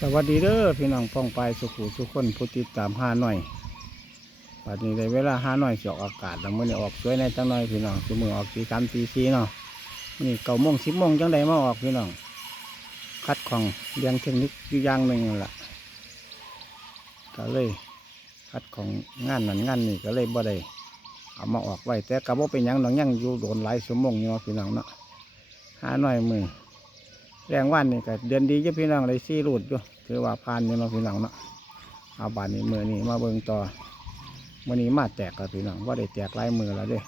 สวัสดีเด้อพี่น้องป้องไปสุขุสุขคนผู้ติดตามหาหน่อยปัดนี้ได้เวลาหาหน่อยสิอออากาศแล้วมื่อนี้ออกสวยในจังหน่อยพี่น้องสมือออกสีสามสีสีเนาะนี่เก้าโมงสิบโมงจังใดมาออกพี่น้อง คัดของเรียงเทคนิคอยู่อย่างหนึ่งล่ะก็เลยคัดของงานนั้นงานนี้ก็เลยบ่ได้เอามาออกไว้แต่กระบอกเป็นยังน้องยังอยู่โดนหลายชั่วโมงอยู่เนาะพี่น้องเนาะหาหน่อยมือ แรงวันนี่ก็เดือนดีเจ้าพี่น้องเลยซี่รูดอยู่ถือว่าผ่านอยู่เนาพี่น้องเนาะเอาบานนี้มือนี้มาเบิ่งต่อมือนี้มาแตกกับพี่น้องว่าได้แตกลายมือแล้วเด้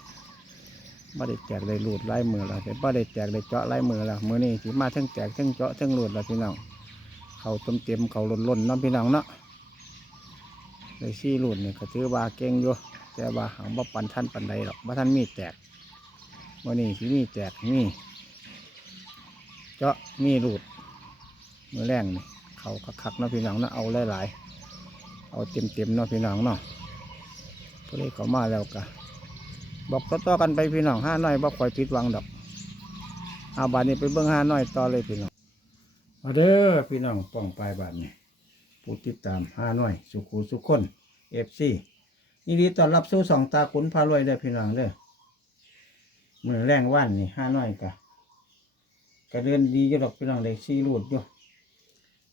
ว่าได้แตกได้รูดลายมือแล้วแต่ว่าได้แตกได้เจาะลายมือแล้วมือนี้ที่มาทั้งแตกทั้งเจาะทั้งรูดแล้วพี่น้องเขาเต็มเต็มเขาล้นล้นนาะพี่น้องเนาะเลยซี่รูดนี่ก็ถือว่าเก่งอยู่แต่ว่าหางบ่ปันท่านปันใดหรอกว่าท่านมีแตกมือนี้ที่มีแตกมี เจาะมีรูดมือแรงนี่เขาคักๆเนาะพี่น้องเนาะเอาหลายๆเอาเต็มๆเนาะพี่น้องเนาะพอดีเขามาแล้วกะบอกต่อๆกันไปพี่น้องห้าน้อยบอกคอยผิดหวังดอกเอาบานนี้ไปเบิ้องห้าน้อยต่อเลยพี่น้องมาเด้อพี่น้องป้องปลายบานนี้ผู้ติดตามห้าน้อย สุขูสุขคนเอฟซียินดีต้อนรับสู่สองตาขุนพารวยเด้อพี่น้องเด้อมือแรงว่านนี่ห้าน้อยกะ ก็เดินดีอยู่ดอกพี่น้องเลยซีรูดอยู่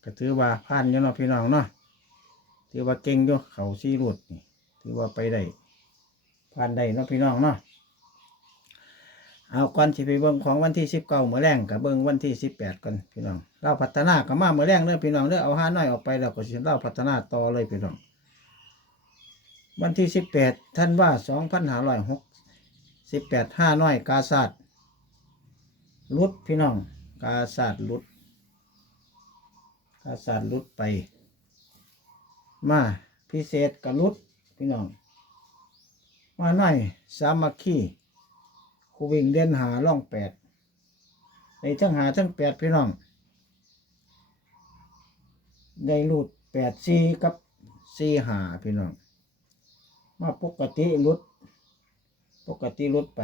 ก็ถือว่าผ่านอยู่เนาะพี่น้องเนาะถือว่าเก่งอยู่เขาซีรูดนี่ถือว่าไปได้ผ่านได้เนาะพี่น้องเนาะเอาก่อนที่ไปเบิ่งของวันที่สิบเก้าเมื่อแรงกับเบิ่งวันที่สิบแปดกันพี่น้องเราพัฒนากับมาเมื่อแรงเด้อพี่น้องเด้อเอาห้าน้อยออกไปแล้วก็สิเราพัฒนาต่อเลยพี่น้อง วันที่สิบแปดท่านว่าสองพันห้าร้อยหกสิบแปดห้าน้อยกาซาด ลุดพี่น้อง กาศาสตร์ลุด กาศาสตร์ลุดไป มาพิเศษกับลุดพี่น้อง มาหน่อยสามัคคีคูวิ่งเด่นหาล่องแปดในทั้งหาทั้งแปดพี่น้อง ได้ลุดแปดซีกับซีหาพี่น้อง มาปกติลุด ปกติลุดไป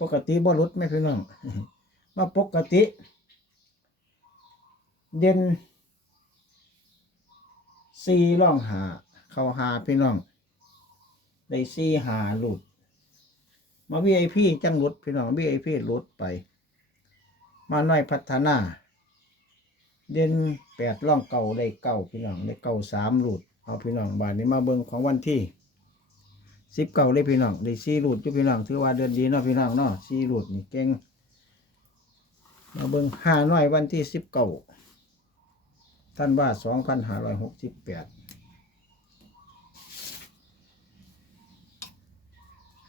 ปกติบ่ลดไม่พี่น้องว่าปกติ เด่นสี่ร่องหา เข้าหาพี่น้องได้สี่หาหลุด มาวีไอพีจังหลุดพี่น้องวีไอพีหลุดไป มาหน่อยพัฒนา เด่นแปดร่องเก่าได้เก่าพี่น้องได้เก่าสามหลุดเอาพี่น้องบาทนี้มาเบิ่งของวันที่ สิบเก่าเลยพี่น้องได้ซีรูดอยู่พี่น้องถือว่าเดินดีเนาะพี่น้องเนาะซีรูดนี่เก่งมาเบิ่งห้าน้อยวันที่สิบเก่าท่านว่าสองพันห้าร้อยหกสิบแปด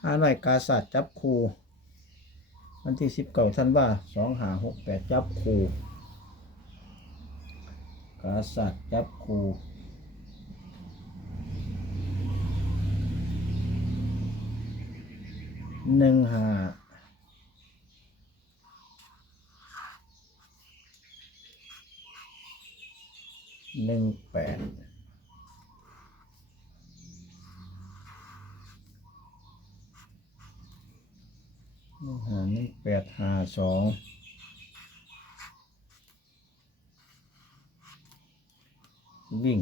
ห้าน้อยกาศาสตร์จับคูวันที่สิบเก่าท่านว่าสองหาหกแปดจับคูกาศาสตร์จับคู หนึ่งห้าหนึ่งแปดหนึ่งห้าหนึ่งแปดห้าสองวิ่ง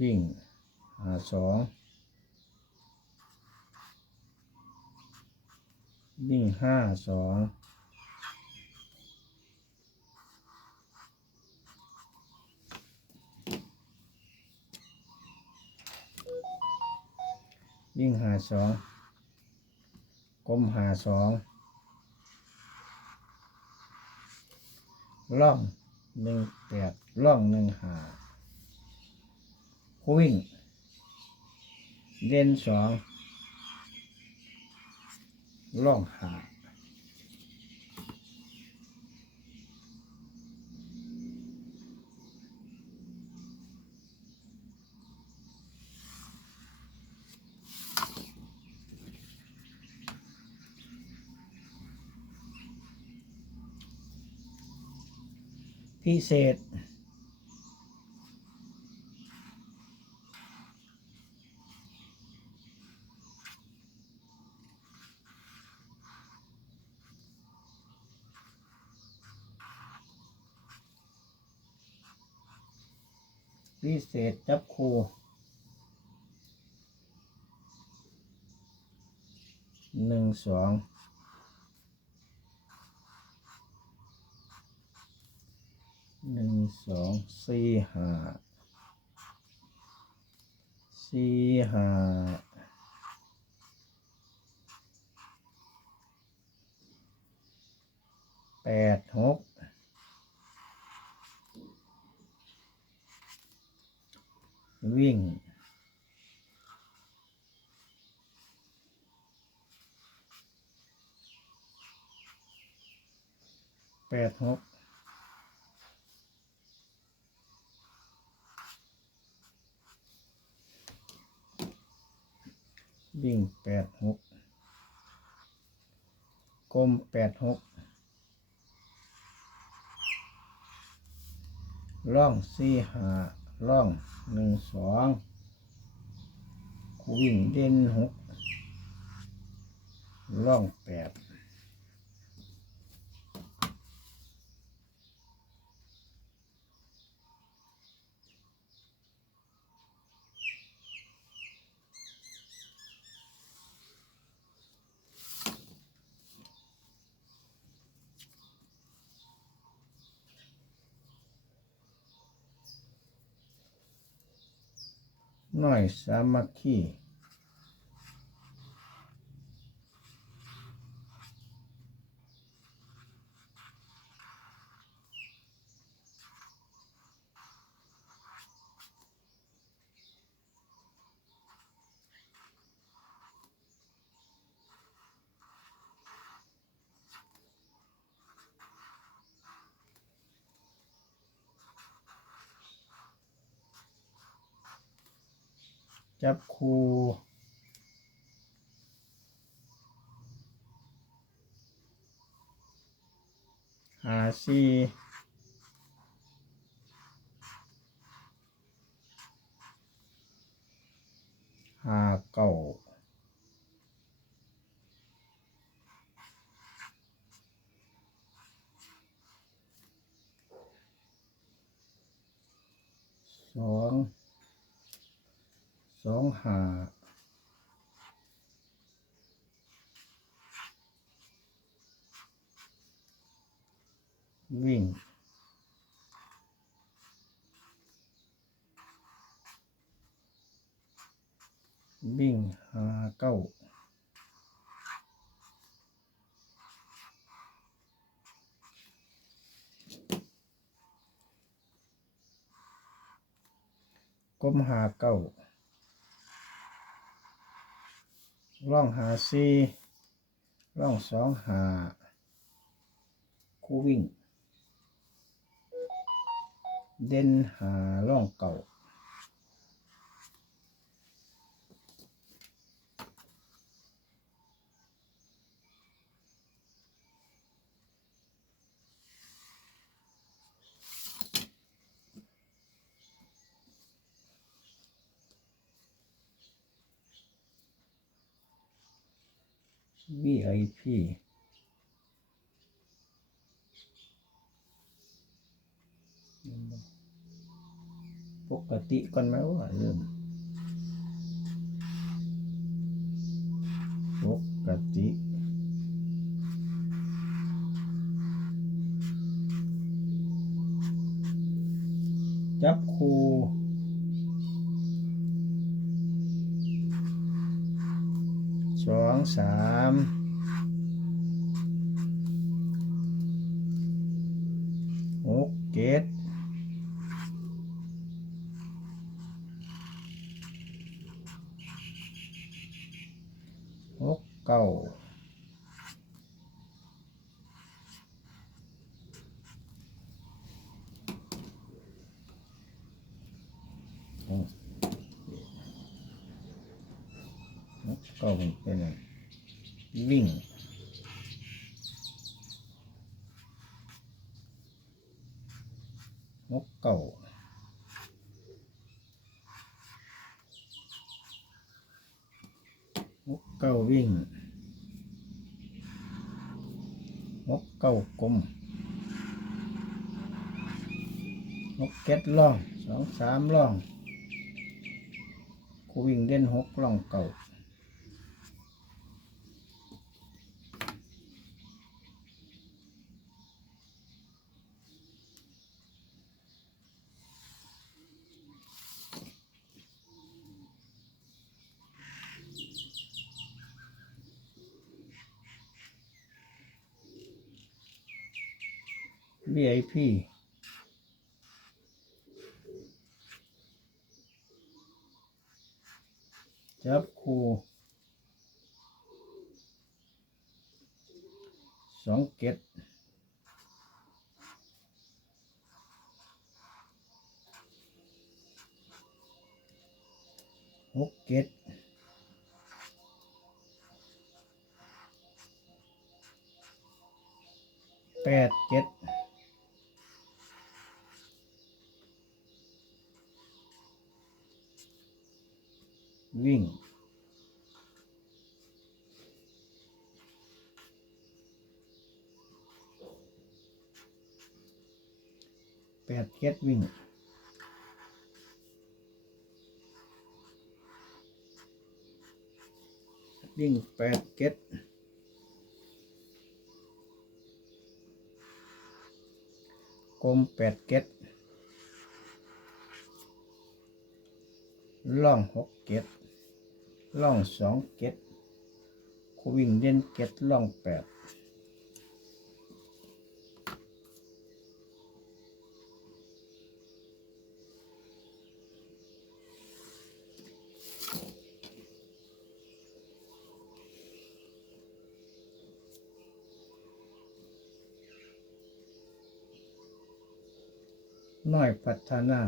วิ่งาสองวิ่งห้าสองวิ่งหาสองกลมหาสองล่องหนึ่งแปดล่องหนึ่งหา วิ่ง เด่นสองล่องหาพิเศษ พิเศษจับคูหนึ่งสองหนึ่งสองสี่ห้าสี่ห้าแปดหก วิ่ง แปดหกวิ่งแปดหกกลมแปดหกร่องสี่หา ล่องหนึ่งสองวิ่งเด่นหกล่องแปด หน่ จับคูหาซีหาเก่าสองส องหาวิ่งวิ่งหาเก้าก้มหาเก้า ร่องหาซีร่องสองหาคู่วิ่ง เด่นหาร่องเก่า VIP ปกติก่อนไหมว่าลืมปกติจับคู สองสามหกเจ็ดหกเก้าหกหกเก้าเป็นไง วิ่งหกเก้าหกเก้าวิ่งหกเก้ากลมหกเก็ดล่องสองสามล่องคูวิ่งเด่นหกล่องเก่า VIP จับคู่สองเก็ดหกเก็ดแปดเก็ดวิ่ง แปดเก็ดวิ่งวิ่งแปดเก็ดกลมแปดเก็ดล่องหกเก็ดล่องสองเก็ดคูวิ่งเด่นเก็ดล่องแปด น้อยพัฒนา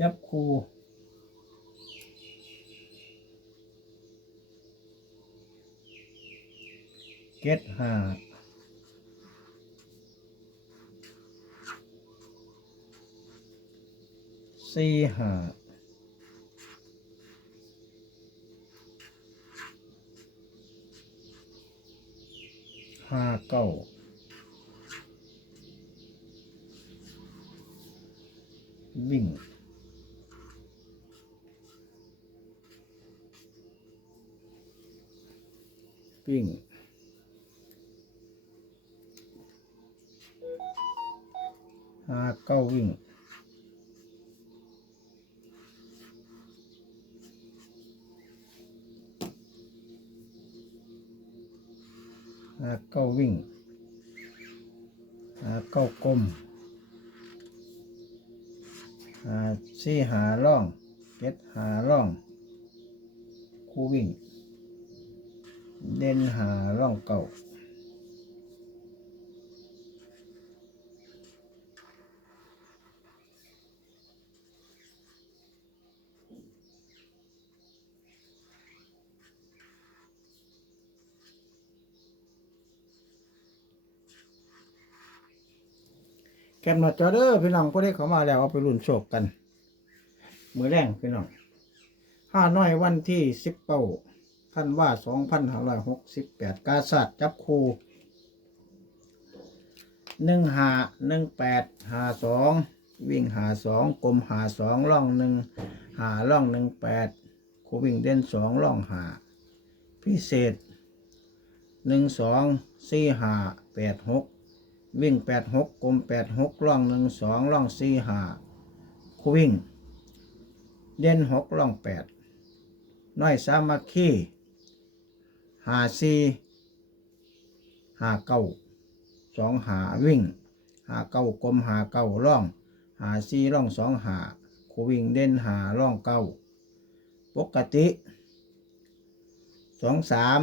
จับคู เก็ดห้าสี่ห้าห้าเก้าวิ่งปิ้ง เก้าวิ่งหาเก้าวิ่งหาเก้ากลมหาสี่หาล่องเจ็ดหาล่องคู่วิ่ง เด่นหาร่องเก่า แกมหนอจอเด้อพี่น้องพวกนี้เขามาแล้วเอาไปรุ่นโชคกัน มือแรงพี่น้องห้าน้อยวันที่สิบเก้าท่านว่าสองพันห้าร้อยหกสิบแปดกาสัตว์จับคูหนึ่งหาหนึ่งแปดหาสองวิ่งหาสองกลมหาสองล่องหนึ่งหาล่องหนึ่งแปดคูวิ่งเด่นสองล่องหาพิเศษหนึ่งสองสี่หาแปดหก วิ่งแปดหกกลมแปดหกล่องหนึ่งสองล่องสี่หาคู่วิ่ง เด่นหกล่องแปดน้อยสามัคคีหาซีหาเก้าสองหาวิ่งหาเก้ากลมหาเก้าร่องหาซีร่องสองหาคูวิ่งเด่นหาร่องเก้าปกติสองสาม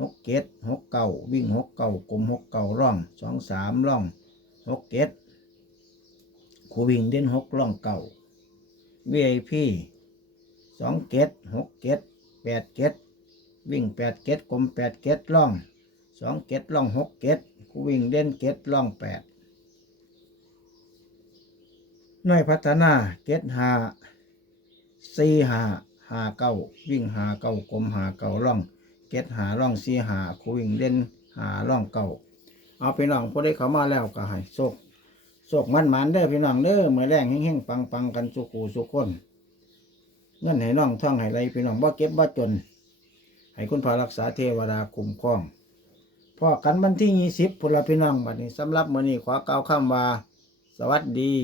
หกเกตหกเก้าวิ่งหกเก้ากลมหกเก้าร่องสองสามร่องหกเกตคูวิ่งเด่นหกร่องเก้า VIP สองเกตหกเกตแปดเกตวิ่งแปดเก็ดกลมแปดเก็ดล่องสองเก็ดล่องหกเก็ดกูวิ่งเด่นเก็ดล่องแปดน้อยพัฒนาเก็ดหาสี่หาหาเก้าวิ่งหาเก้ากลมหาเก้าล่อง เก็ดหาล่องสี่หากูวิ่งเด่นหาล่องเก้าเอาพี่น้องพอได้เขามาแล้วก็ให้โชคโชคมันมันเด้อพี่น้องเด้อเมื่อแรงแห้งๆปังๆกันสุขูสุขคนเงินให้น้องท่องให้ไรพี่น้องบ่เก็บบ่จน ให้คุณพารักษาเทวดาคุ้มครองพ่อกันวันที่ยี่สิบพุนลพี่น้องบัดนี้สำหรับมื้อนี้ขอกล่าวคำว่า สวัสดี